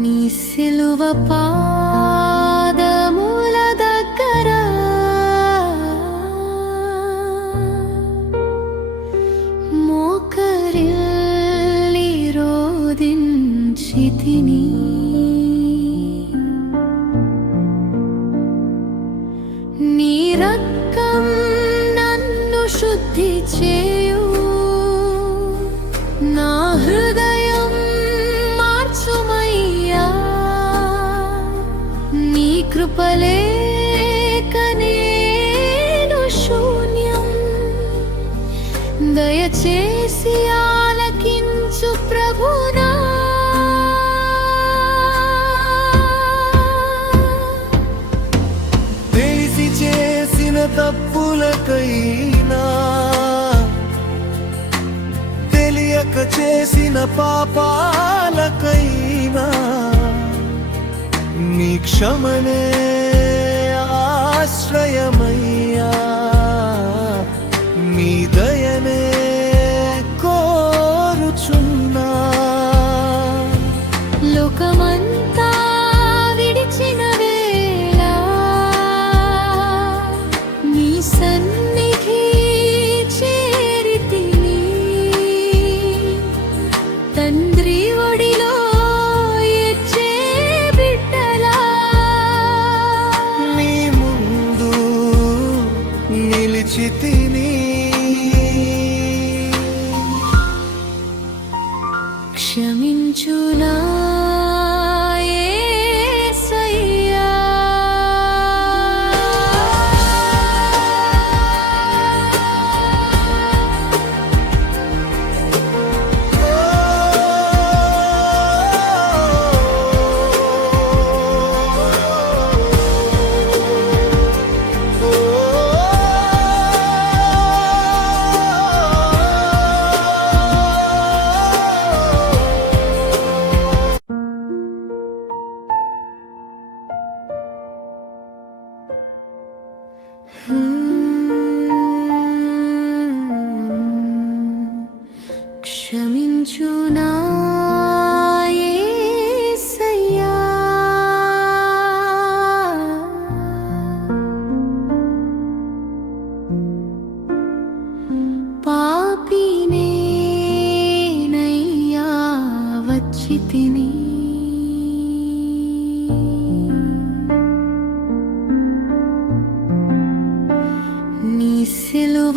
నీ సిలువ పాదముల దగ్గర మోకరిల్లి రోదించితిని. నీ రక్తం నన్ను శుద్ధి చేయు, నా హృదయం మార్చుమయ్యా. నీ కృపలేక నేను శూన్యం, దయచేసి ఆలకించు ప్రభునా. తెలిసి చేసిన తప్పులకైనా, తెలియక చేసిన పాపాలకైనా నీ క్షమనే ఆశ్రయమయ్యా. నీ దయనే కోరుచున్నా. లోకమంతా విడిచిన వేళ నీ సన్నిధి చేరితిని. తండ్రి ఒడిలో ఎచ్చే బిడ్డలా నీ ముందు నిలిచితిని. క్షమించునా యేసయ్యా. క్షమించునా యేసయ్యా. పాపినేనయ్యా వచ్చితిని. నీ సిలువ